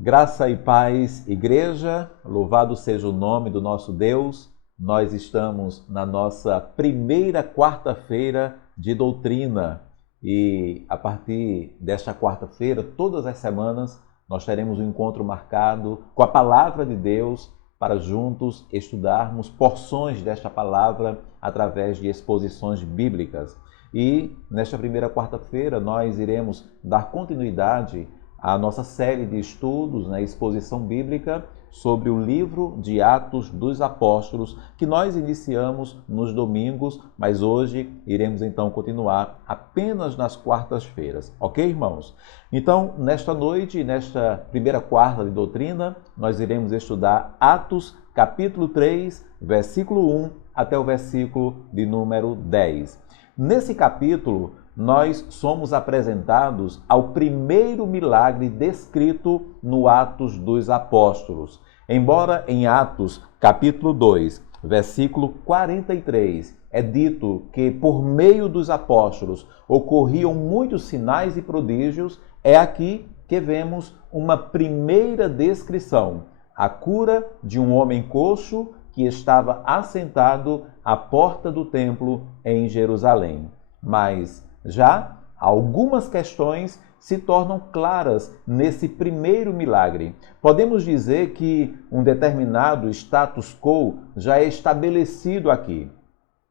Graça e paz, igreja, louvado seja o nome do nosso Deus. Nós estamos na nossa primeira quarta-feira de doutrina e a partir desta quarta-feira, todas as semanas, nós teremos um encontro marcado com a palavra de Deus para juntos estudarmos porções desta palavra através de exposições bíblicas. E nesta primeira quarta-feira nós iremos dar continuidade a nossa série de estudos na exposição bíblica sobre o livro de Atos dos Apóstolos, que nós iniciamos nos domingos, mas hoje iremos então continuar apenas nas quartas-feiras. Ok, irmãos? Então, nesta noite, nesta primeira quarta de doutrina, nós iremos estudar Atos capítulo 3, versículo 1 até o versículo de número 10. Nesse capítulo, nós somos apresentados ao primeiro milagre descrito no Atos dos Apóstolos. Embora em Atos, capítulo 2, versículo 43, é dito que por meio dos apóstolos ocorriam muitos sinais e prodígios, é aqui que vemos uma primeira descrição, a cura de um homem coxo que estava assentado à porta do templo em Jerusalém. Mas já algumas questões se tornam claras nesse primeiro milagre. Podemos dizer que um determinado status quo já é estabelecido aqui.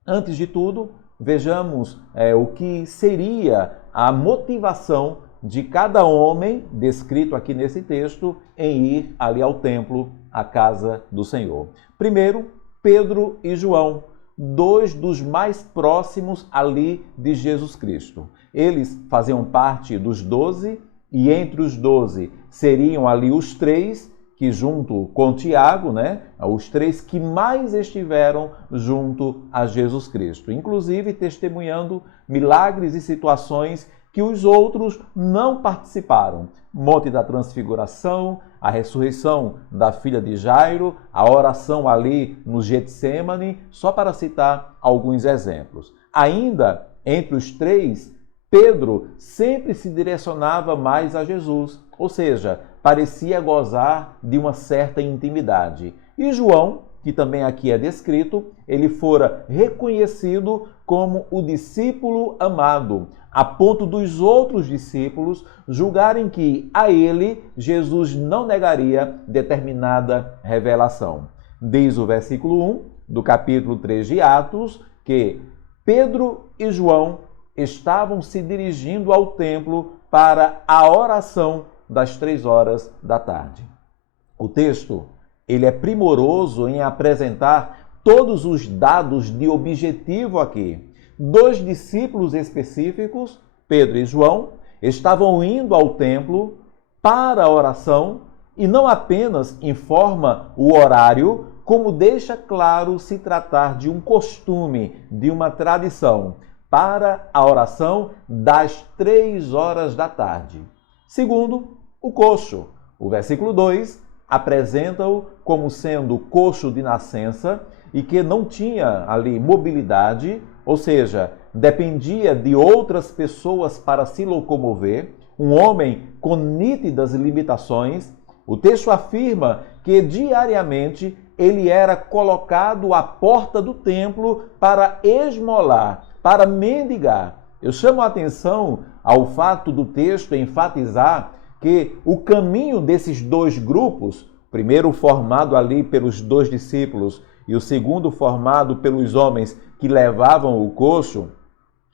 Antes de tudo, vejamos o que seria a motivação de cada homem descrito aqui nesse texto em ir ali ao templo, à casa do Senhor. Primeiro, Pedro e João, dois dos mais próximos ali de Jesus Cristo. Eles faziam parte dos 12 e entre os 12 seriam ali os três que junto com Tiago, os três que mais estiveram junto a Jesus Cristo, inclusive testemunhando milagres e situações que os outros não participaram. Monte da Transfiguração, a ressurreição da filha de Jairo, a oração ali no Getsêmani, só para citar alguns exemplos. Ainda entre os três, Pedro sempre se direcionava mais a Jesus, ou seja, parecia gozar de uma certa intimidade. E João, que também aqui é descrito, ele fora reconhecido como o discípulo amado, a ponto dos outros discípulos julgarem que a ele Jesus não negaria determinada revelação. Diz o versículo 1 do capítulo 3 de Atos que Pedro e João estavam se dirigindo ao templo para a oração das 3 horas da tarde. O texto ele é primoroso em apresentar todos os dados de objetivo aqui. 2 discípulos específicos, Pedro e João, estavam indo ao templo para a oração e não apenas informa o horário, como deixa claro se tratar de um costume, de uma tradição, para a oração das 3 horas da tarde. Segundo, o coxo. O versículo 2 apresenta-o como sendo coxo de nascença e que não tinha ali mobilidade, ou seja, dependia de outras pessoas para se locomover, um homem com nítidas limitações. O texto afirma que diariamente ele era colocado à porta do templo para esmolar, para mendigar. Eu chamo a atenção ao fato do texto enfatizar que o caminho desses 2 grupos, primeiro formado ali pelos 2 discípulos e o segundo formado pelos homens que levavam o coxo,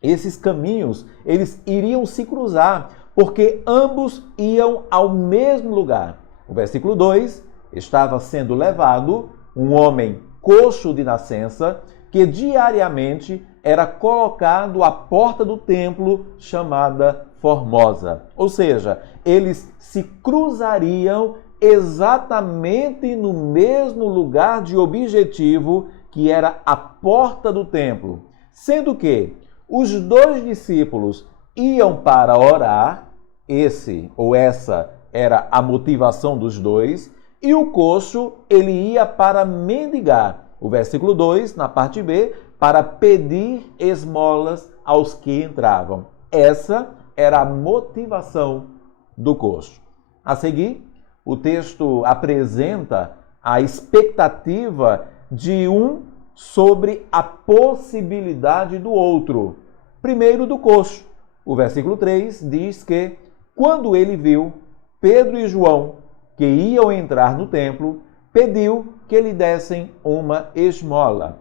esses caminhos eles iriam se cruzar, porque ambos iam ao mesmo lugar. O versículo 2, estava sendo levado um homem coxo de nascença, que diariamente era colocado à porta do templo chamada Formosa. Ou seja, eles se cruzariam exatamente no mesmo lugar de objetivo, que era a porta do templo. Sendo que os 2 discípulos iam para orar, esse ou essa era a motivação dos 2, e o coxo ele ia para mendigar. O versículo 2, na parte B, para pedir esmolas aos que entravam. Essa era a motivação do coxo. A seguir, o texto apresenta a expectativa de um sobre a possibilidade do outro. Primeiro, do coxo. O versículo 3 diz que, quando ele viu Pedro e João, que iam entrar no templo, pediu que lhe dessem uma esmola.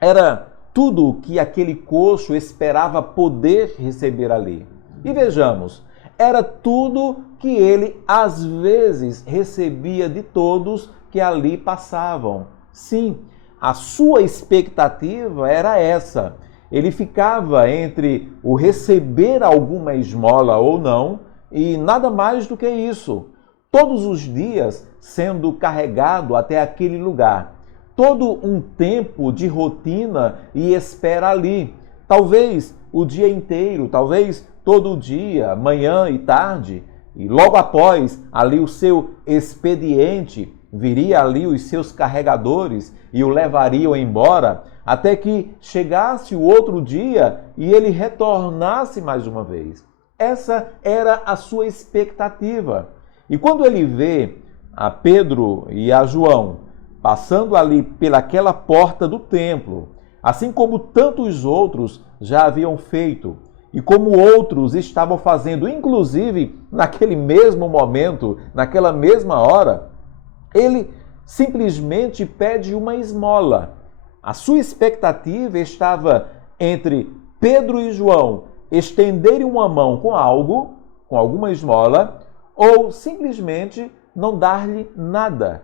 Era tudo o que aquele coxo esperava poder receber ali. E vejamos, era tudo que ele às vezes recebia de todos que ali passavam. Sim, a sua expectativa era essa. Ele ficava entre o receber alguma esmola ou não, e nada mais do que isso. Todos os dias sendo carregado até aquele lugar. Todo um tempo de rotina e espera ali. Talvez o dia inteiro, talvez todo o dia, manhã e tarde. E logo após ali o seu expediente, viria ali os seus carregadores e o levariam embora, até que chegasse o outro dia e ele retornasse mais uma vez. Essa era a sua expectativa. E quando ele vê a Pedro e a João passando ali pelaquela porta do templo, assim como tantos outros já haviam feito, e como outros estavam fazendo, inclusive naquele mesmo momento, naquela mesma hora, ele simplesmente pede uma esmola. A sua expectativa estava entre Pedro e João estenderem uma mão com algo, com alguma esmola, ou simplesmente não dar-lhe nada.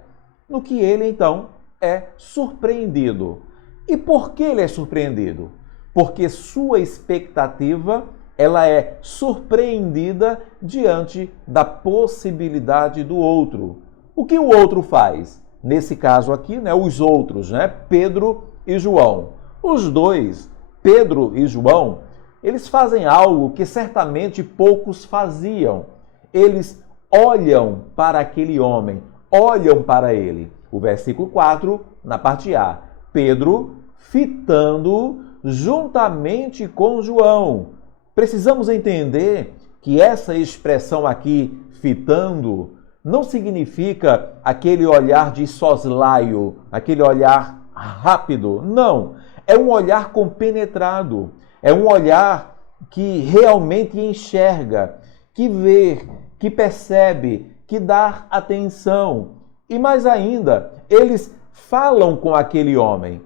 No que ele, então, é surpreendido. E por que ele é surpreendido? Porque sua expectativa, ela é surpreendida diante da possibilidade do outro. O que o outro faz? Nesse caso aqui, os outros, Pedro e João. Os dois, Pedro e João, eles fazem algo que certamente poucos faziam. Eles olham para aquele homem, olham para ele. O versículo 4, na parte A. Pedro fitando juntamente com João. Precisamos entender que essa expressão aqui, fitando, não significa aquele olhar de soslaio, aquele olhar rápido. Não. É um olhar compenetrado. É um olhar que realmente enxerga, que vê, que percebe, que dá atenção. E mais ainda, eles falam com aquele homem.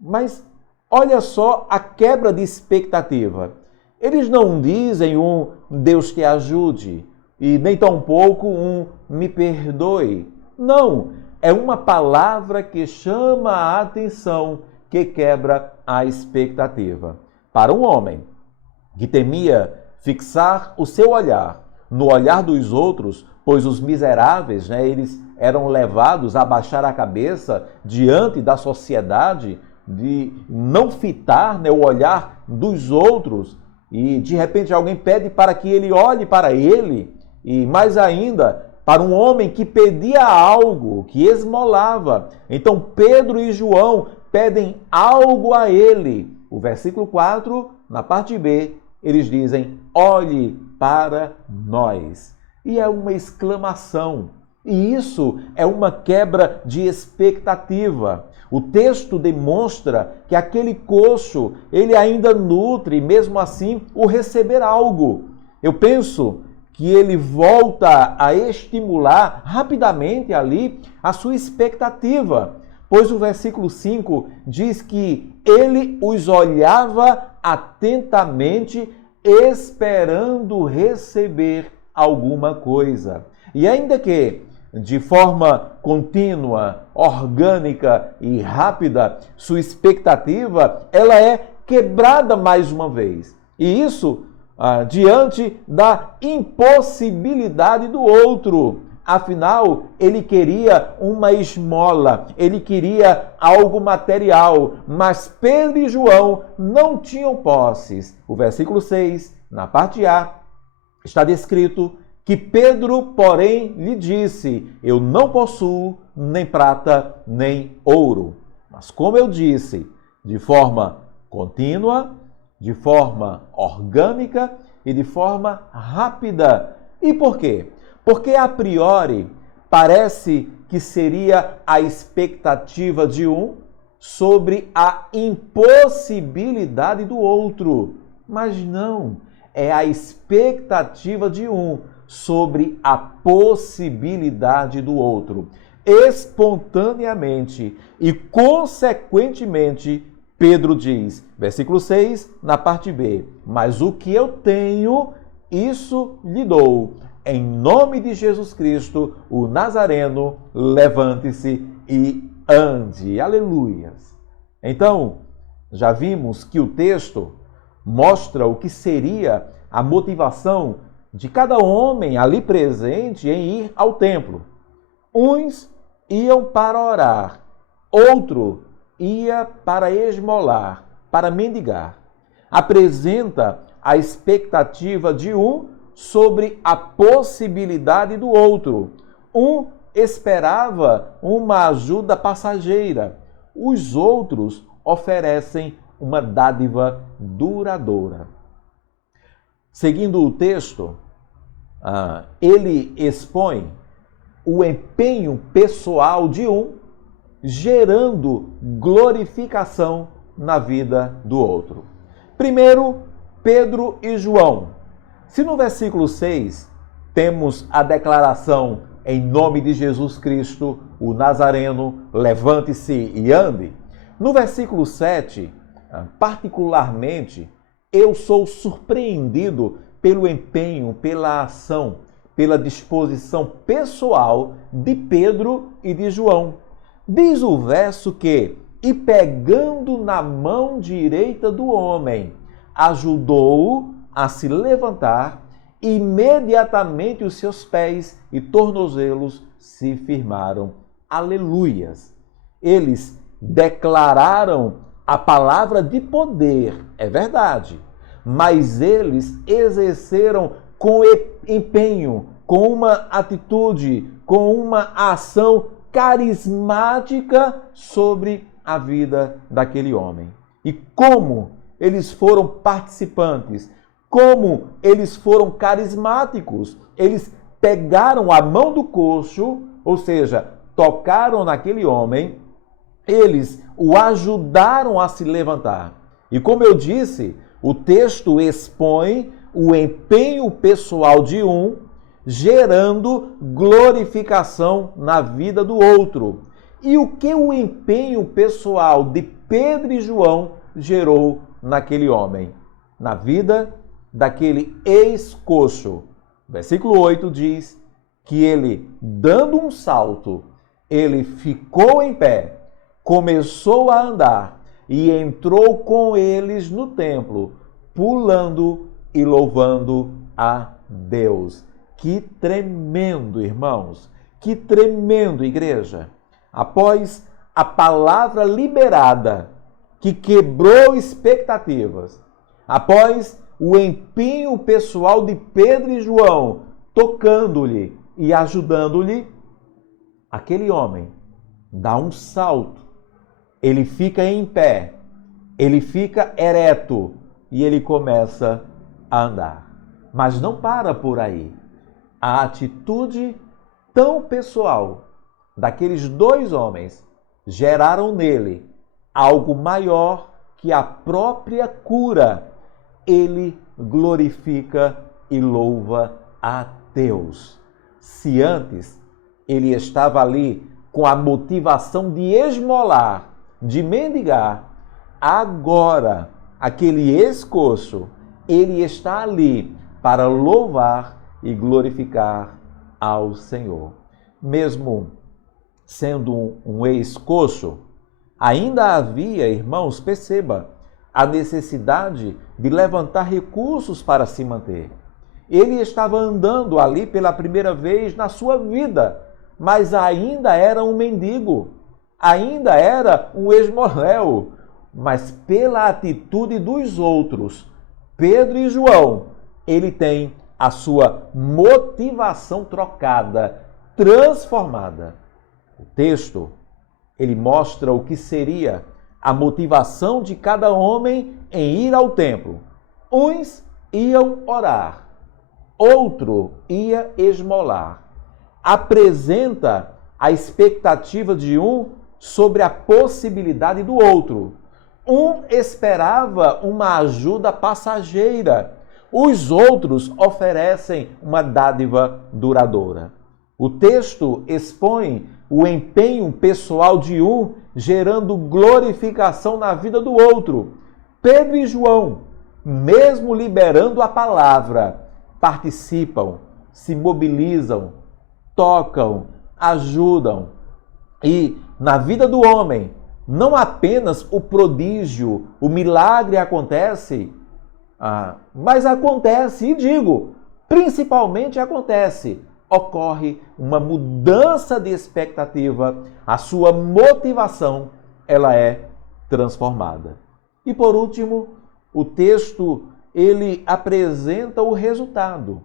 Mas olha só a quebra de expectativa. Eles não dizem um Deus te ajude e nem tampouco um me perdoe. Não, é uma palavra que chama a atenção, que quebra a expectativa. Para um homem que temia fixar o seu olhar no olhar dos outros, pois os miseráveis, eles eram levados a baixar a cabeça diante da sociedade, de não fitar o olhar dos outros, e de repente alguém pede para que ele olhe para ele, e mais ainda, para um homem que pedia algo, que esmolava. Então Pedro e João pedem algo a ele. O versículo 4, na parte B, eles dizem, olhe para nós. E é uma exclamação. E isso é uma quebra de expectativa. O texto demonstra que aquele coxo, ele ainda nutre, mesmo assim, o receber algo. Eu penso que ele volta a estimular rapidamente ali a sua expectativa. Pois o versículo 5 diz que ele os olhava atentamente, esperando receber alguma coisa. E ainda que de forma contínua, orgânica e rápida, sua expectativa, ela é quebrada mais uma vez. E isso diante da impossibilidade do outro. Afinal, ele queria uma esmola, ele queria algo material, mas Pedro e João não tinham posses. O versículo 6, na parte A, está descrito que Pedro, porém, lhe disse, eu não possuo nem prata nem ouro. Mas como eu disse, de forma contínua, de forma orgânica e de forma rápida. E por quê? Porque, a priori, Parece que seria a expectativa de um sobre a impossibilidade do outro. Mas não, é a expectativa de um sobre a possibilidade do outro. Espontaneamente e consequentemente, Pedro diz, versículo 6, na parte B, mas o que eu tenho, isso lhe dou. Em nome de Jesus Cristo, o Nazareno, levante-se e ande. Aleluias. Então, já vimos que o texto mostra o que seria a motivação de cada homem ali presente em ir ao templo. Uns iam para orar, outro ia para esmolar, para mendigar. Apresenta a expectativa de um sobre a possibilidade do outro. Um esperava uma ajuda passageira, os outros oferecem uma dádiva duradoura. Seguindo o texto, ele expõe o empenho pessoal de um, gerando glorificação na vida do outro. Primeiro, Pedro e João. Se no versículo 6 temos a declaração em nome de Jesus Cristo, o Nazareno, levante-se e ande, no versículo 7, particularmente, eu sou surpreendido pelo empenho, pela ação, pela disposição pessoal de Pedro e de João. Diz o verso que, e pegando na mão direita do homem, ajudou-o a se levantar, imediatamente os seus pés e tornozelos se firmaram. Aleluias! Eles declararam a palavra de poder, é verdade, mas eles exerceram com empenho, com uma atitude, com uma ação carismática sobre a vida daquele homem. E como eles foram participantes, como eles foram carismáticos, eles pegaram a mão do coxo, ou seja, tocaram naquele homem, eles o ajudaram a se levantar. E como eu disse, o texto expõe o empenho pessoal de um, gerando glorificação na vida do outro. E o que o empenho pessoal de Pedro e João gerou naquele homem? Na vida daquele ex-coxo. Versículo 8 diz que ele, dando um salto, ele ficou em pé, começou a andar e entrou com eles no templo, pulando e louvando a Deus. Que tremendo, irmãos! Que tremendo, igreja! Após a palavra liberada, que quebrou expectativas, após o empenho pessoal de Pedro e João, tocando-lhe e ajudando-lhe, aquele homem dá um salto, ele fica em pé, ele fica ereto e ele começa a andar. Mas não para por aí. A atitude tão pessoal daqueles dois homens geraram nele algo maior que a própria cura. Ele glorifica e louva a Deus. Se antes ele estava ali com a motivação de esmolar, de mendigar, agora aquele ex-coxo, ele está ali para louvar e glorificar ao Senhor. Mesmo sendo um ex-coxo, ainda havia, irmãos, perceba, a necessidade de levantar recursos para se manter. Ele estava andando ali pela primeira vez na sua vida, mas ainda era um mendigo, ainda era um esmoléu, mas pela atitude dos outros, Pedro e João, ele tem a sua motivação trocada, transformada. O texto, ele mostra o que seria a motivação de cada homem em ir ao templo. Uns iam orar, outro ia esmolar. apresenta a expectativa de um sobre a possibilidade do outro. Um esperava uma ajuda passageira, os outros oferecem uma dádiva duradoura. O texto expõe o empenho pessoal de um, gerando glorificação na vida do outro. Pedro e João, mesmo liberando a palavra, participam, se mobilizam, tocam, ajudam. E na vida do homem, não apenas o prodígio, o milagre acontece, mas acontece, e digo, principalmente acontece, ocorre uma mudança de expectativa, a sua motivação, ela é transformada. E por último, o texto, ele apresenta o resultado.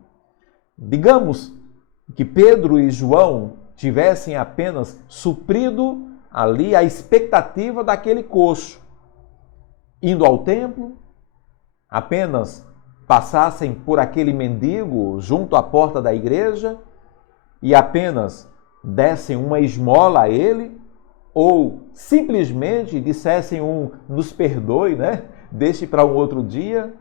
Digamos que Pedro e João tivessem apenas suprido ali a expectativa daquele coxo, indo ao templo, apenas passassem por aquele mendigo junto à porta da igreja e apenas dessem uma esmola a ele, ou simplesmente dissessem nos perdoe, né? Deixe para um outro dia.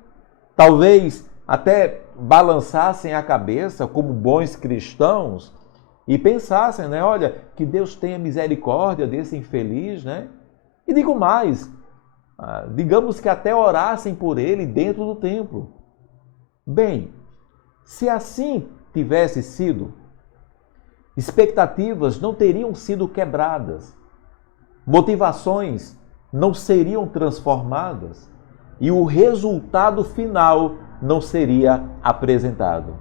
Talvez até balançassem a cabeça como bons cristãos e pensassem, né? Olha, que Deus tenha misericórdia desse infeliz, né? E digo mais, digamos que até orassem por ele dentro do templo. Bem, se assim tivesse sido, expectativas não teriam sido quebradas, motivações não seriam transformadas e o resultado final não seria apresentado.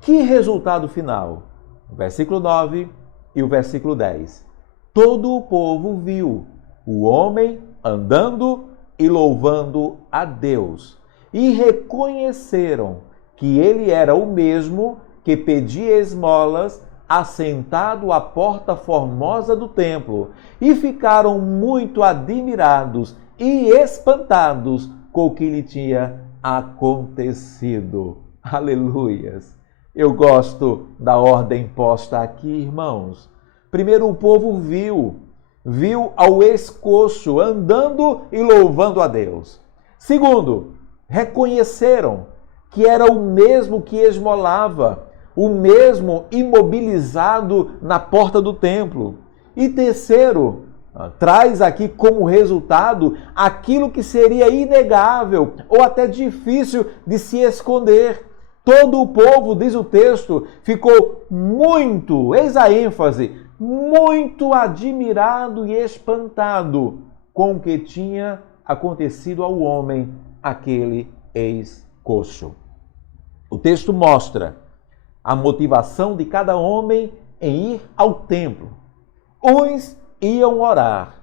Que resultado final? O versículo 9 e o versículo 10. Todo o povo viu o homem andando e louvando a Deus, e reconheceram que ele era o mesmo que pedia esmolas assentado à porta formosa do templo, e ficaram muito admirados e espantados com o que lhe tinha acontecido. Aleluias! Eu gosto da ordem posta aqui, irmãos. Primeiro, o povo viu ao ex-coxo andando e louvando a Deus. Segundo, reconheceram que era o mesmo que esmolava, o mesmo imobilizado na porta do templo. E terceiro, traz aqui como resultado aquilo que seria inegável ou até difícil de se esconder. Todo o povo, diz o texto, ficou muito, eis a ênfase, muito admirado e espantado com o que tinha acontecido ao homem, aquele ex-coxo. O texto mostra a motivação de cada homem em ir ao templo. Uns iam orar,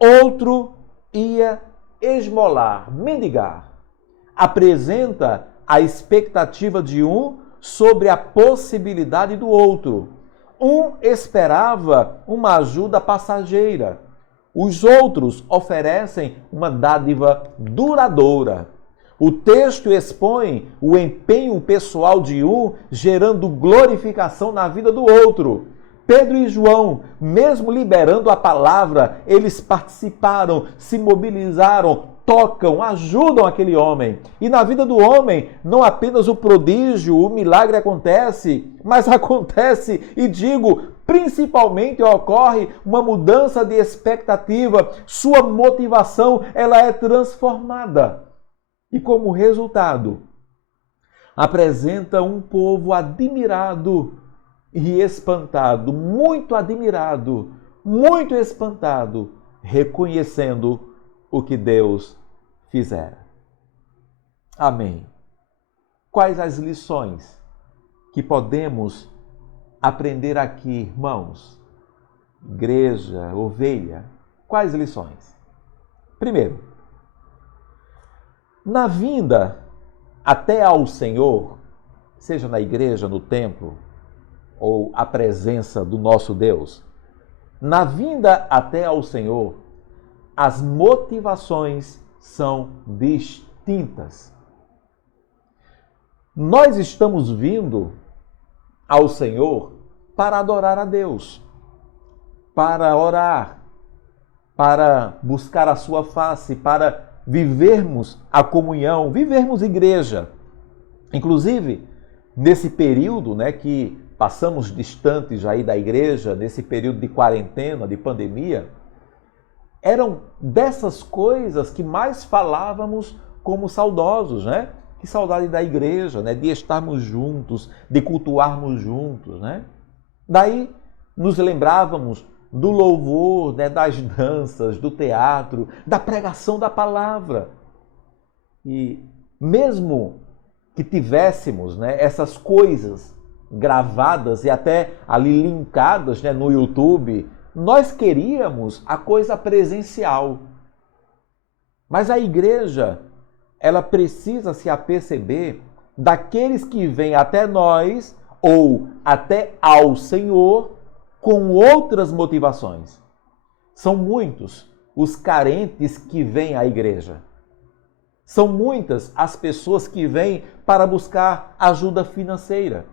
outro ia esmolar, mendigar. Apresenta a expectativa de um sobre a possibilidade do outro. Um esperava uma ajuda passageira. Os outros oferecem uma dádiva duradoura. O texto expõe o empenho pessoal de um, gerando glorificação na vida do outro. Pedro e João, mesmo liberando a palavra, eles participaram, se mobilizaram, tocam, ajudam aquele homem. E na vida do homem, não apenas o prodígio, o milagre acontece, mas acontece, e digo, principalmente ocorre uma mudança de expectativa. Sua motivação, ela é transformada. E como resultado, apresenta um povo admirado e espantado, muito admirado, muito espantado, reconhecendo o que Deus fizera. Amém. Quais as lições que podemos aprender aqui, irmãos? Igreja, ovelha, quais lições? Primeiro, na vinda até ao Senhor, seja na igreja, no templo, ou a presença do nosso Deus, na vinda até ao Senhor, as motivações são distintas. Nós estamos vindo ao Senhor para adorar a Deus, para orar, para buscar a sua face, para vivermos a comunhão, vivermos igreja. Inclusive, nesse período, né, que passamos distantes aí da igreja, nesse período de quarentena, de pandemia, eram dessas coisas que mais falávamos como saudosos, né? Que saudade da igreja, né? De estarmos juntos, de cultuarmos juntos, né? Daí nos lembrávamos do louvor, né? Das danças, do teatro, da pregação da palavra. E mesmo que tivéssemos, né, essas coisas gravadas e até ali linkadas, né, no YouTube, nós queríamos a coisa presencial. Mas a igreja, ela precisa se aperceber daqueles que vêm até nós ou até ao Senhor com outras motivações. São muitos os carentes que vêm à igreja. São muitas as pessoas que vêm para buscar ajuda financeira.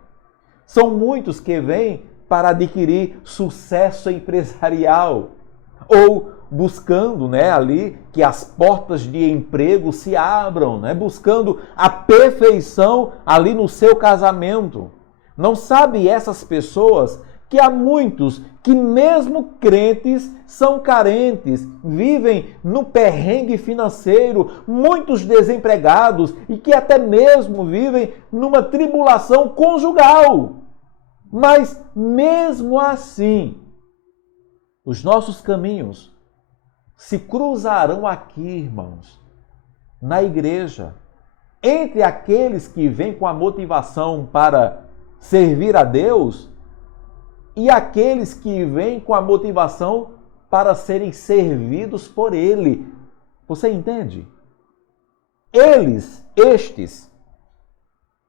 São muitos que vêm para adquirir sucesso empresarial ou buscando, né, ali que as portas de emprego se abram, né, buscando a perfeição ali no seu casamento. Não sabe essas pessoas que há muitos que mesmo crentes são carentes, vivem no perrengue financeiro, muitos desempregados e que até mesmo vivem numa tribulação conjugal. Mas mesmo assim, os nossos caminhos se cruzarão aqui, irmãos, na igreja, entre aqueles que vêm com a motivação para servir a Deus e aqueles que vêm com a motivação para serem servidos por Ele. Você entende? Estes,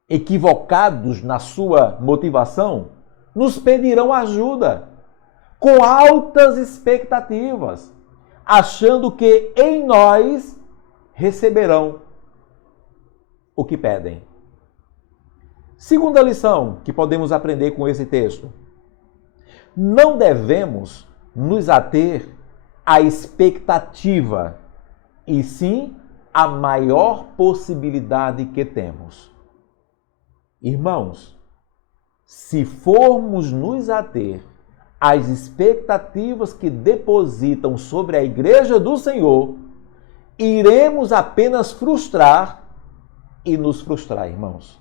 equivocados na sua motivação, nos pedirão ajuda, com altas expectativas, achando que em nós receberão o que pedem. Segunda lição que podemos aprender com esse texto: não devemos nos ater à expectativa, e sim à maior possibilidade que temos. Irmãos, se formos nos ater às expectativas que depositam sobre a igreja do Senhor, iremos apenas frustrar e nos frustrar, irmãos.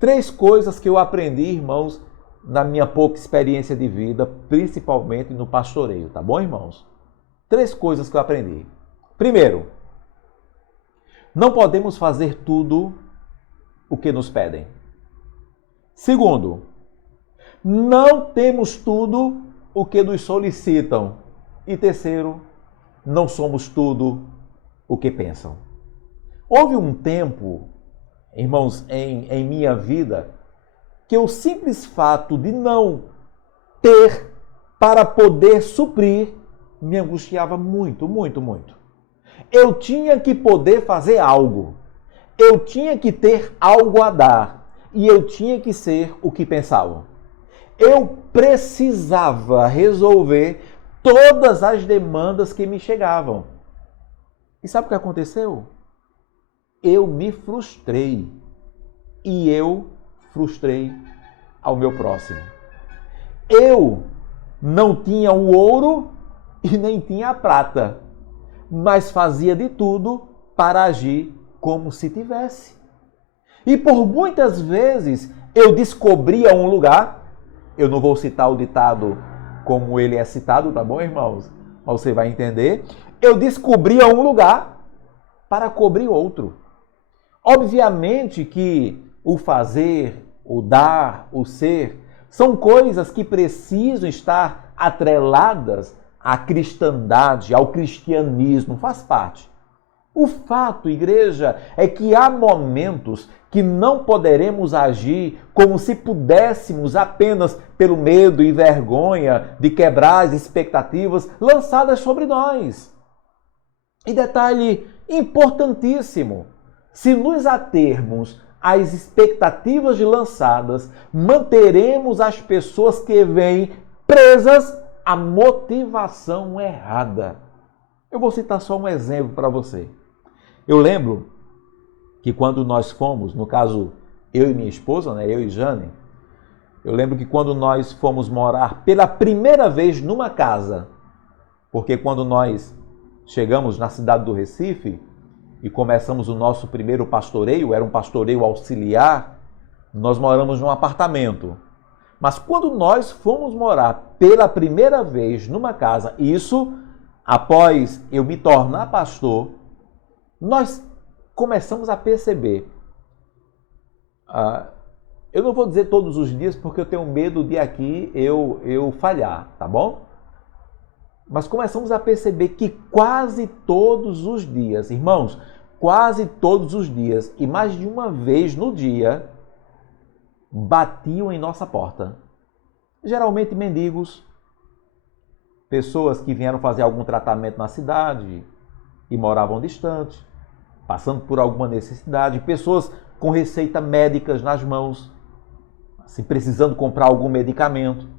3 coisas que eu aprendi, irmãos, na minha pouca experiência de vida, principalmente no pastoreio, tá bom, irmãos? 3 coisas que eu aprendi. Primeiro, não podemos fazer tudo o que nos pedem. Segundo, não temos tudo o que nos solicitam. E terceiro, não somos tudo o que pensam. Houve um tempo, irmãos, em minha vida, que o simples fato de não ter para poder suprir me angustiava muito, muito, muito. Eu tinha que poder fazer algo. Eu tinha que ter algo a dar. E eu tinha que ser o que pensavam. Eu precisava resolver todas as demandas que me chegavam. E sabe o que aconteceu? Eu me frustrei. E eu frustrei ao meu próximo. Eu não tinha o ouro e nem tinha a prata, mas fazia de tudo para agir como se tivesse. E por muitas vezes eu descobria um lugar, eu não vou citar o ditado como ele é citado, tá bom, irmãos? Mas você vai entender. Eu descobria um lugar para cobrir outro. Obviamente que o fazer, o dar, o ser, são coisas que precisam estar atreladas à cristandade, ao cristianismo, faz parte. O fato, igreja, é que há momentos que não poderemos agir como se pudéssemos apenas pelo medo e vergonha de quebrar as expectativas lançadas sobre nós. E detalhe importantíssimo, se nos atermos as expectativas lançadas, manteremos as pessoas que vêm presas à motivação errada. Eu vou citar só um exemplo para você. Eu lembro que quando nós fomos, no caso eu e minha esposa, eu e Jane, eu lembro que quando nós fomos morar pela primeira vez numa casa, porque quando nós chegamos na cidade do Recife e começamos o nosso primeiro pastoreio, era um pastoreio auxiliar, nós moramos num apartamento. Mas quando nós fomos morar pela primeira vez numa casa, isso após eu me tornar pastor, nós começamos a perceber. Eu não vou dizer todos os dias porque eu tenho medo de aqui eu falhar, tá bom? Mas começamos a perceber que quase todos os dias, irmãos, quase todos os dias, e mais de uma vez no dia, batiam em nossa porta. Geralmente mendigos, pessoas que vieram fazer algum tratamento na cidade e moravam distante, passando por alguma necessidade, pessoas com receita médicas nas mãos, assim, precisando comprar algum medicamento.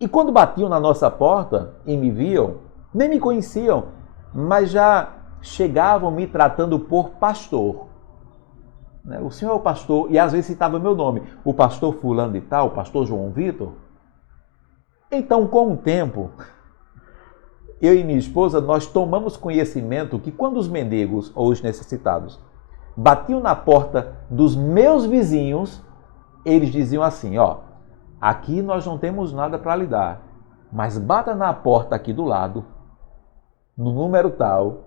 E quando batiam na nossa porta e me viam, nem me conheciam, mas já chegavam me tratando por pastor. O senhor é o pastor, e às vezes citava meu nome, o pastor fulano de tal, o pastor João Vitor. Então, com o tempo, eu e minha esposa, nós tomamos conhecimento que quando os mendigos ou os necessitados batiam na porta dos meus vizinhos, eles diziam assim, aqui nós não temos nada para lhe dar, mas bata na porta aqui do lado, no número tal,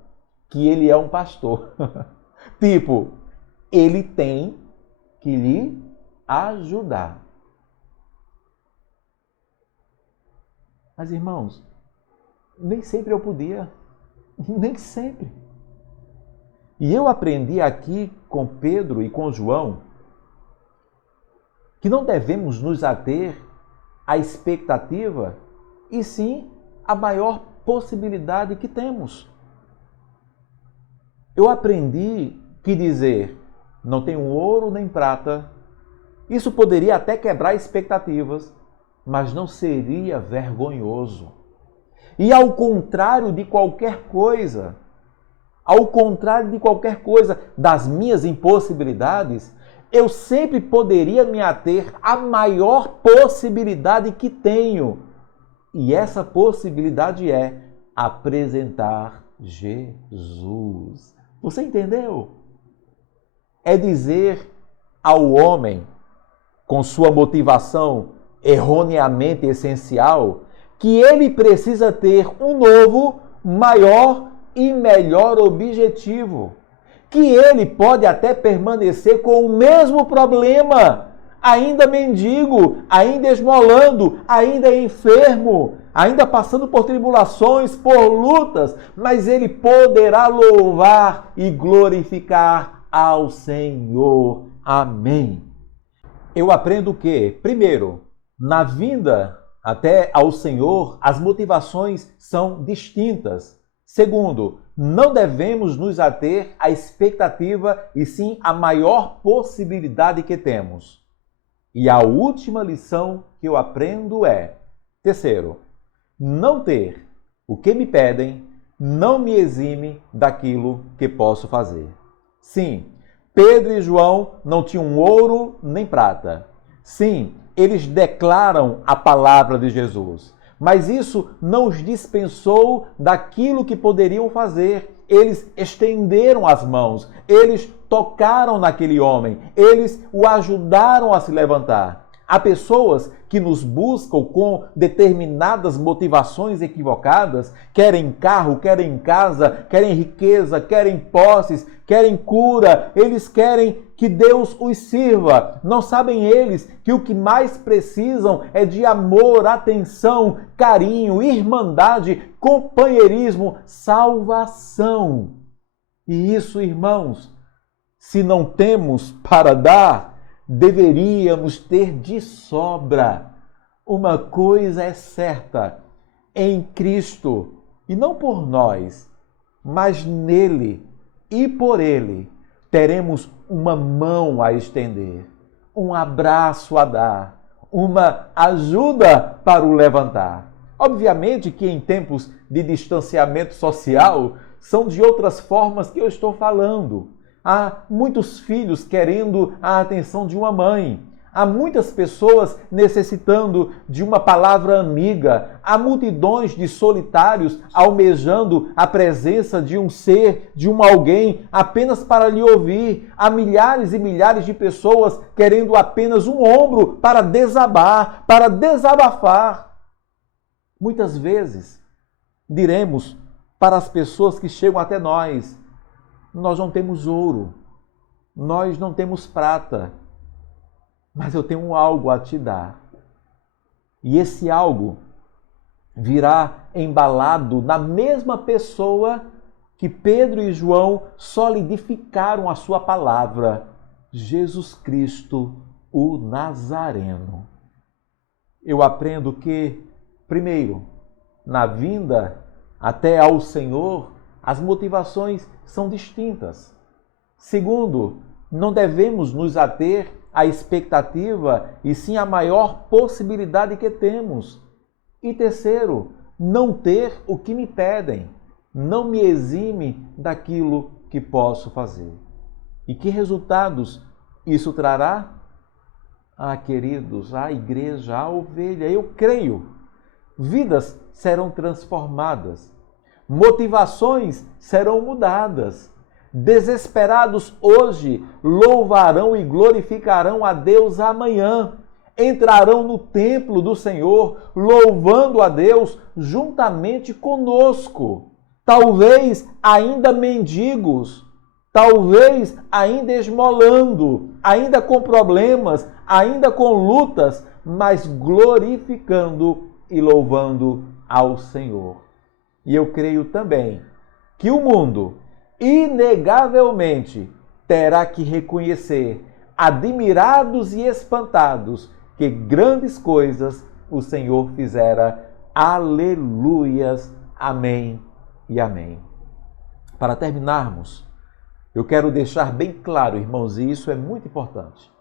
que ele é um pastor. Tipo, ele tem que lhe ajudar. Mas, irmãos, nem sempre eu podia. Nem sempre. E eu aprendi aqui com Pedro e com João que não devemos nos ater à expectativa e sim à maior possibilidade que temos. Eu aprendi que dizer não tenho ouro nem prata, isso poderia até quebrar expectativas, mas não seria vergonhoso. E ao contrário de qualquer coisa, das minhas impossibilidades, eu sempre poderia me ater à maior possibilidade que tenho. E essa possibilidade é apresentar Jesus. Você entendeu? É dizer ao homem, com sua motivação erroneamente essencial, que ele precisa ter um novo, maior e melhor objetivo. Que ele pode até permanecer com o mesmo problema, ainda mendigo, ainda esmolando, ainda enfermo, ainda passando por tribulações, por lutas, mas ele poderá louvar e glorificar ao Senhor. Amém. Eu aprendo que, primeiro, na vinda até ao Senhor, as motivações são distintas. Segundo, não devemos nos ater à expectativa e sim à maior possibilidade que temos. E a última lição que eu aprendo é, terceiro, não ter o que me pedem não me exime daquilo que posso fazer. Sim, Pedro e João não tinham ouro nem prata. Sim, eles declaram a palavra de Jesus. Mas isso não os dispensou daquilo que poderiam fazer. Eles estenderam as mãos, eles tocaram naquele homem, eles o ajudaram a se levantar. Há pessoas que nos buscam com determinadas motivações equivocadas, querem carro, querem casa, querem riqueza, querem posses, querem cura, eles querem que Deus os sirva. Não sabem eles que o que mais precisam é de amor, atenção, carinho, irmandade, companheirismo, salvação. E isso, irmãos, se não temos para dar, deveríamos ter de sobra. Uma coisa é certa, em Cristo, e não por nós, mas nele e por ele, teremos uma mão a estender, um abraço a dar, uma ajuda para o levantar. Obviamente que em tempos de distanciamento social, são de outras formas que eu estou falando. Há muitos filhos querendo a atenção de uma mãe. Há muitas pessoas necessitando de uma palavra amiga. Há multidões de solitários almejando a presença de um ser, de um alguém, apenas para lhe ouvir. Há milhares e milhares de pessoas querendo apenas um ombro para desabar, para desabafar. Muitas vezes diremos para as pessoas que chegam até nós: nós não temos ouro, nós não temos prata, mas eu tenho algo a te dar. E esse algo virá embalado na mesma pessoa que Pedro e João solidificaram a sua palavra: Jesus Cristo, o Nazareno. Eu aprendo que, primeiro, na vinda até ao Senhor, as motivações são distintas. Segundo, não devemos nos ater à expectativa e sim à maior possibilidade que temos. E terceiro, não ter o que me pedem, não me exime daquilo que posso fazer. E que resultados isso trará? Queridos, a igreja, a ovelha, eu creio. Vidas serão transformadas, motivações serão mudadas. Desesperados hoje louvarão e glorificarão a Deus amanhã. Entrarão no templo do Senhor, louvando a Deus juntamente conosco. Talvez ainda mendigos, talvez ainda esmolando, ainda com problemas, ainda com lutas, mas glorificando e louvando ao Senhor. E eu creio também que o mundo, inegavelmente, terá que reconhecer, admirados e espantados, que grandes coisas o Senhor fizera. Aleluias, amém e amém. Para terminarmos, eu quero deixar bem claro, irmãos, e isso é muito importante.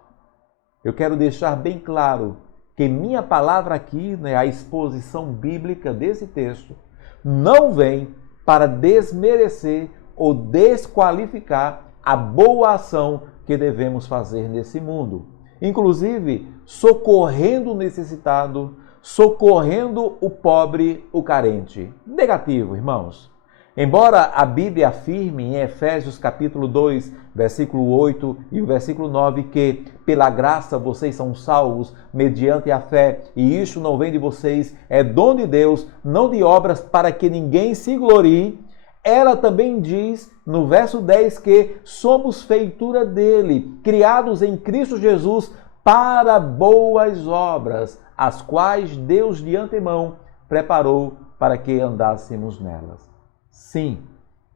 Eu quero deixar bem claro que minha palavra aqui, a exposição bíblica desse texto, não vem para desmerecer ou desqualificar a boa ação que devemos fazer nesse mundo. Inclusive, socorrendo o necessitado, socorrendo o pobre, o carente. Negativo, irmãos. Embora a Bíblia afirme em Efésios capítulo 2, versículo 8 e o versículo 9 que pela graça vocês são salvos mediante a fé, e isto não vem de vocês, é dom de Deus, não de obras, para que ninguém se glorie, ela também diz no verso 10 que somos feitura dele, criados em Cristo Jesus para boas obras, as quais Deus de antemão preparou para que andássemos nelas. Sim,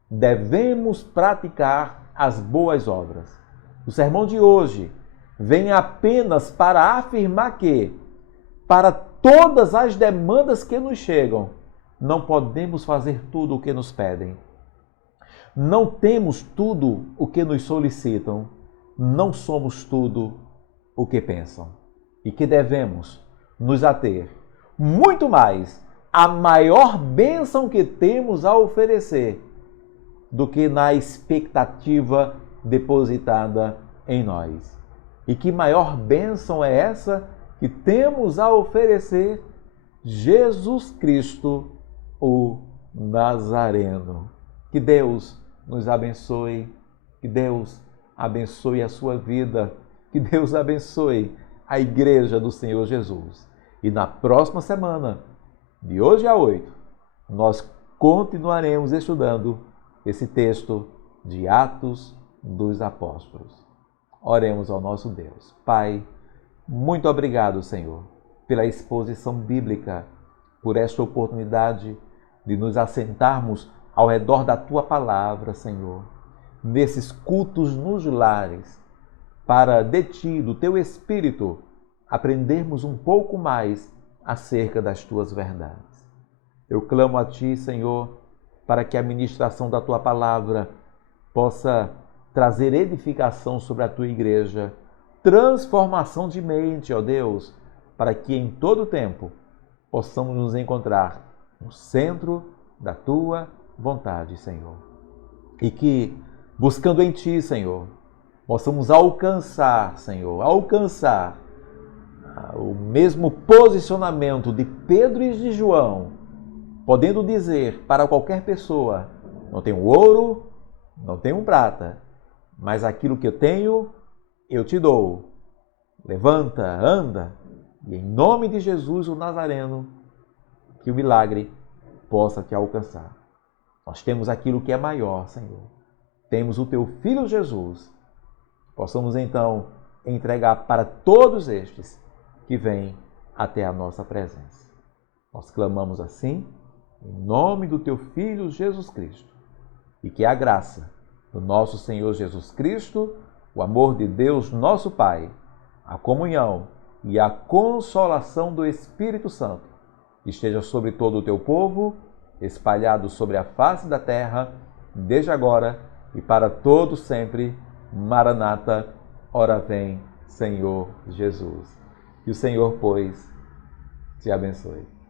devemos praticar as boas obras. O sermão de hoje vem apenas para afirmar que, para todas as demandas que nos chegam, não podemos fazer tudo o que nos pedem. Não temos tudo o que nos solicitam. Não somos tudo o que pensam. E que devemos nos ater muito mais à maior bênção que temos a oferecer do que na expectativa depositada em nós. E que maior bênção é essa que temos a oferecer? Jesus Cristo, o Nazareno. Que Deus nos abençoe, que Deus abençoe a sua vida, que Deus abençoe a Igreja do Senhor Jesus. E na próxima semana, de hoje a 8, nós continuaremos estudando esse texto de Atos dos Apóstolos. Oremos ao nosso Deus. Pai, muito obrigado, Senhor, pela exposição bíblica, por esta oportunidade de nos assentarmos ao redor da Tua Palavra, Senhor, nesses cultos nos lares, para de Ti, do Teu Espírito, aprendermos um pouco mais acerca das Tuas verdades. Eu clamo a Ti, Senhor, para que a ministração da Tua Palavra possa trazer edificação sobre a tua igreja, transformação de mente, ó Deus, para que em todo tempo possamos nos encontrar no centro da tua vontade, Senhor. E que, buscando em ti, Senhor, possamos alcançar, Senhor, o mesmo posicionamento de Pedro e de João, podendo dizer para qualquer pessoa: não tenho ouro, não tenho prata, mas aquilo que eu tenho, eu te dou. Levanta, anda, e em nome de Jesus o Nazareno, que o milagre possa te alcançar. Nós temos aquilo que é maior, Senhor. Temos o teu Filho Jesus. Possamos então entregar para todos estes que vêm até a nossa presença. Nós clamamos assim, em nome do teu Filho Jesus Cristo. E que a graça do nosso Senhor Jesus Cristo, o amor de Deus, nosso Pai, a comunhão e a consolação do Espírito Santo esteja sobre todo o teu povo, espalhado sobre a face da terra, desde agora e para todo sempre. Maranata, ora vem, Senhor Jesus. Que o Senhor, pois, te abençoe.